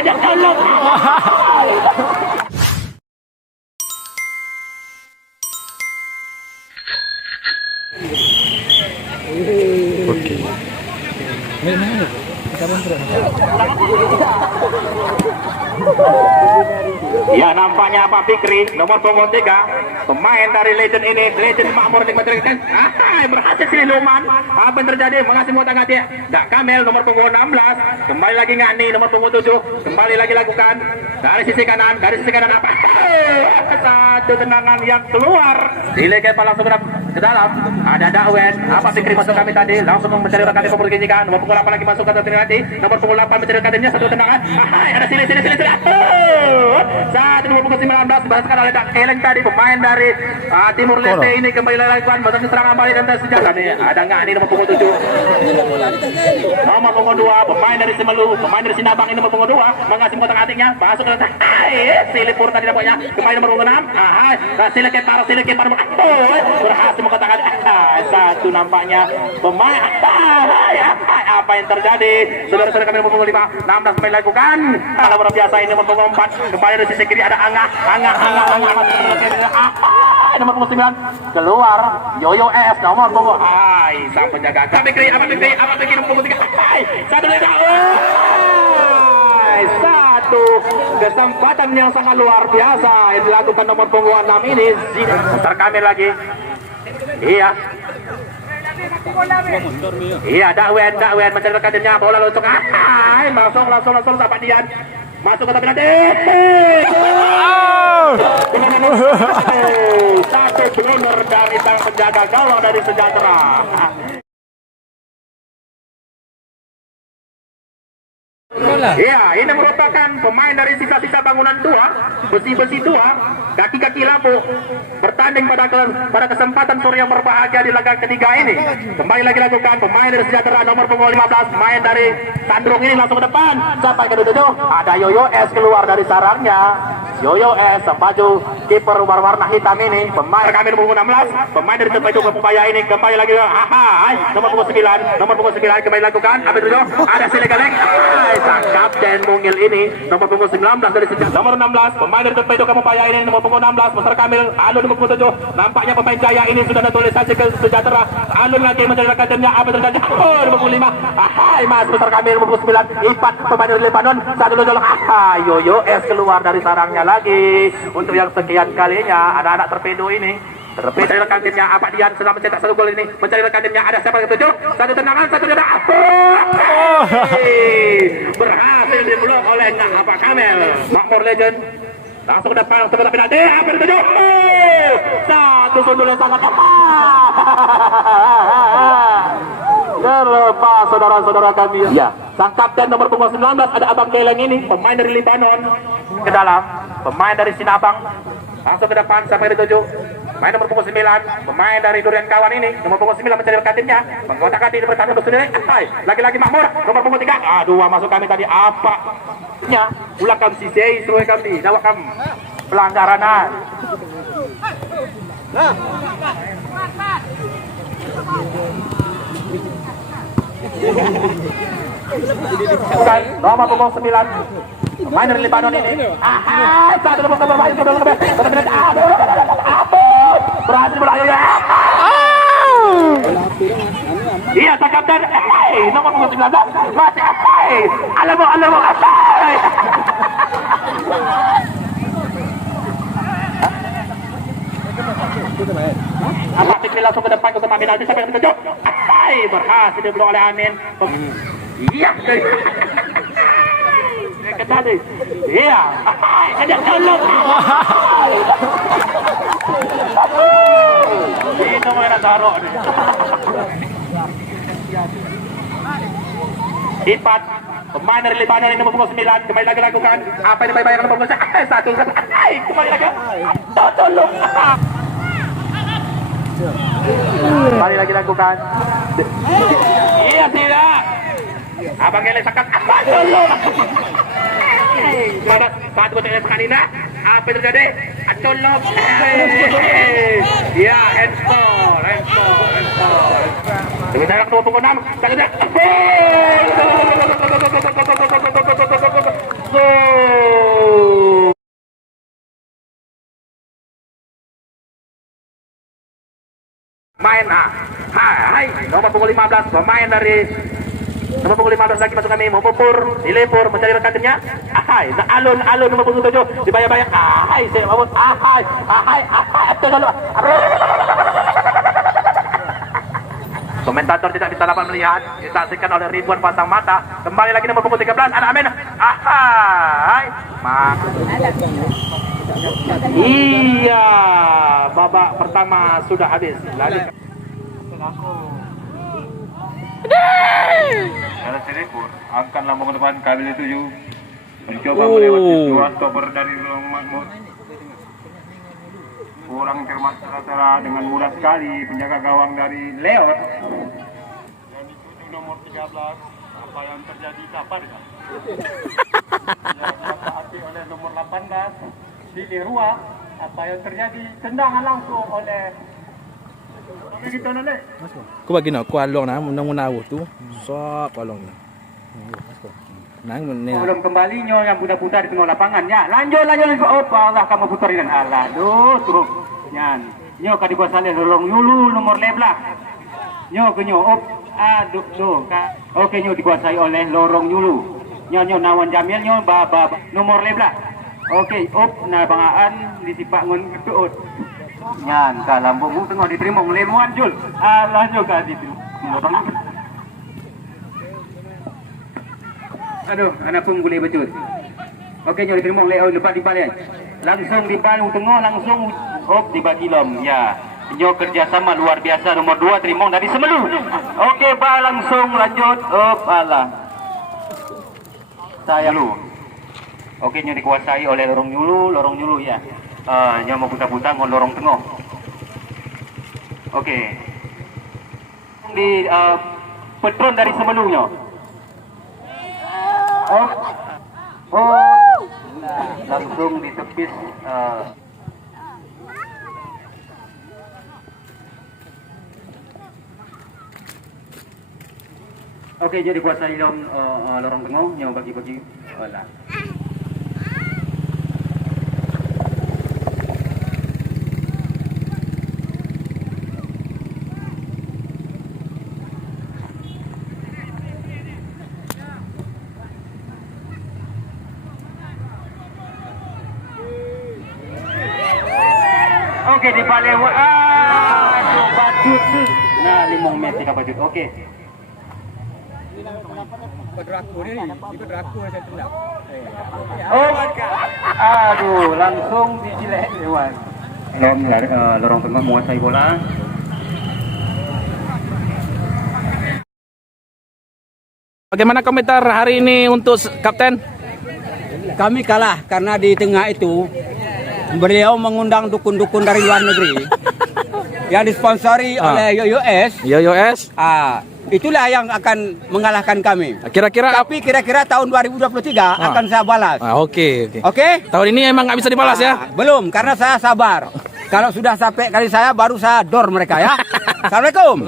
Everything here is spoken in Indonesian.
Kanya tolong. Oke. Ya, nampaknya Pak Fikri nomor punggung 3 pemain dari Legend ini, Legend Makmur dikembalikan. Berhasil siluman. Apa yang terjadi? Mengasih muatan hati. Dak Kamel nomor punggung 16 kembali lagi Ngani nomor punggung 7 kembali lagi lakukan dari sisi kanan apa? Satu tendangan yang keluar. Dilekai langsung ke dalam. Ada Dakwen. Apa Fikri masuk kami tadi langsung mencari rekan di pemburu gijikan. Nomor punggung 8 lagi masuk ke nanti. Nomor punggung 8 mencari rekannya satu tendangan. Ada sini. Saat nomor punggung 19 dibalaskan oleh Dak Keleng tadi pemain dari Timur Leste ini kembali lakukan batas serangan balik dan sejarah nih. Ada Ngani nomor punggung 7. Nomor punggung 2 pemain dari Semelu, pemain dari Sinabang ini nomor punggung 2 mengasih kotak atiknya masuk ke dalam. Silipur tadi nampaknya kembali nomor punggung 6. Silekepar berhasil mengkotak atik. Satu nampaknya pemain. Apa yang terjadi? Saudara-saudara kami nomor punggung 5, 16 kembali lakukan. Kalau luar biasa ini nomor punggung 4 kembali dari sisi kiri ada Angah. Nomor punggung 9 keluar Yoyo S nomor punggung sang penjaga. Apa Fikri nomor punggung 3. Satu ledak. Satu kesempatan yang sangat luar biasa yang dilakukan nomor punggung 6 ini. Putar kami lagi. Iya, Dakwen mencari rekannya bola langsung langsung sampai Dian. Masuk ke penalti. Satu blunder dari sang penjaga gawang dari Sejahtera. Iya, ini merupakan pemain dari sisa-sisa bangunan tua, besi-besi tua, kaki-kaki lapuk bertanding pada kesempatan sore yang berbahagia di laga ketiga ini. Kembali lagi lakukan pemain dari Sejahtera nomor punggung 15, main dari Sandrung ini langsung ke depan. Sampai ke tujuh, ada Yoyo S keluar dari sarangnya. Yoyo S baju kiper berwarna hitam ini, pemain kami nomor punggung 16, pemain dari Tepaidung Kepupaya ini kembali lagi. Nomor punggung 9 kembali lakukan. Apa itu? Ada Silegalek. Sang kapten mungil ini nomor punggung 19 dari Sejahtera. Nomor 16 pemain dari Tepaidung Kepupaya ini nomor punggung 16 Besar Kamil. Alun nomor punggung 7. Nampaknya pemain Jaya ini sudah naturalisasi ke Sejahtera. Alun lagi mencari rekannya. Apa terjadi? Nomor punggung 5. Mas Besar Kamil nomor punggung 9. Ipat pemain dari Lebanon. Satu dulu. Yoyo S keluar dari sarangnya lagi untuk yang sekian kalinya. Anak-anak torpedo ini mencari rekan timnya. Apa Dian sedang mencetak satu gol ini. Mencari rekan timnya. Ada siapa yang tujuh? Satu tendangan, satu ledak. Berhasil diblok oleh Apa Kamel. Makmur Legend langsung ke depan, langsung ke penalti. Apa yang tujuh? Satu sundul yang sangat terlepas saudara-saudara kami. Ya, sang kapten nomor punggung 19 ada Abang Keleng ini, pemain dari Libanon ke dalam, pemain dari Sinabang langsung ke depan sampai ke 7. Main nomor punggung 9, pemain dari Durian Kawan ini, nomor punggung 9 mencari rekan timnya, mengkotak hati bertahan bersendiri. Lagi-lagi Makmur, nomor punggung 3. Dua masuk kami tadi apa? Nya, ulang kami sisei seluruh kami, jawab kami pelanggaran. Nomor punggung 9 pemain dari Lebanon ini. Satu nomor bermain berhasil berakhir. Iya, sang kapten. Nomor punggung 19 masih alamu. Apa Fikri langsung ke depan ke Amin Aziz sampai ke 7. Berhasil diblok oleh Amin. Iya. Tadi. Iya. Kena tolong. Ini mana taruh ni. Ipat pemain dari Lebanon ini nomor 9 kembali lagi lakukan. Apa yang dibayar nomor 1? Kembali lagi. Tolong. Kembali lagi lakukan. Iya tidak. Abang Keleng sakat. Tolong. Ada satu kotak kanina. Apa yang terjadi? Tolong. Ya, handball. Sebentar nomor punggung 6. Gol. Main hai nomor punggung 15 pemain dari nomor punggung 15 lagi masuk kami Mopopur dilipur mencari rekan timnya. Hai alun nomor punggung 7 dibayar-bayar. Hai saya mabut. Hai komentator tidak bisa dapat melihat disaksikan oleh ribuan pasang mata. Kembali lagi nomor punggung 13 ada Amin. Hai iya, babak pertama sudah habis. Lalu Dalam selipur, akan lambung ke depan kabel 7 mencoba melewati dua stopper dari Long Mahmud. Kurang cermat secara dengan mudah sekali penjaga gawang dari Leot. Dan itu nomor 13, apa yang terjadi kapan ya? Yang dimanfaati oleh nomor 18 di Lirua, apa yang terjadi tendangan langsung oleh kita nolak. Kau bagi nak kualong na munang-munang tu. Sok kualong ni. Nang ni. Belum kembalinya yang putar-putar di tengah lapangan ya. Lanjut. Oh Allah kamu putar dengan Allah. Duh, terus. Nyan. Nyo ka dikuasai lorong Yulu nomor 11. Nyo ke nyo op. Aduh, tuh. Oke nyo dikuasai oleh lorong Yulu. Nyo Nawan Jamil nyo nomor 11. Oke, op na bangaan disipak ngun keut. Nyan ka lambung tengah diterima oleh Muan Jul. Allah nyo ka diterima. Aduh, anak pun boleh betul. Okey, nyo diterima oleh lepas di balik. Langsung di palu tengah, langsung dibagi lom. Ya, nyo kerjasama luar biasa nomor 2 terima dari Semelu. Okey, langsung lanjut. Alah. Saya lu. Okey, nyo dikuasai oleh lorong Yulu ya. Nyo mau putar-putar ngon lorong tengah. Okey. Di petron dari Semelu nyo. Langsung ditepis. Oke, jadi kuasai lorong tengah, nyawa bagi-bagi. Olah. Oke, di balik bajut. Nah, 5 meter kita bajut. Oke. Aduh, langsung dijilek lewat. Lorong tengah menguasai bola. Bagaimana komentar hari ini untuk Kapten? Kami kalah karena di tengah itu beliau mengundang dukun-dukun dari luar negeri yang disponsori oleh YOS. Itulah yang akan mengalahkan kami. Tapi kira-kira tahun 2023 akan saya balas. Oke. Oke? Tahun ini emang nggak bisa dibalas ya? Belum, karena saya sabar. Kalau sudah sampai kali saya baru saya dor mereka ya. Assalamualaikum.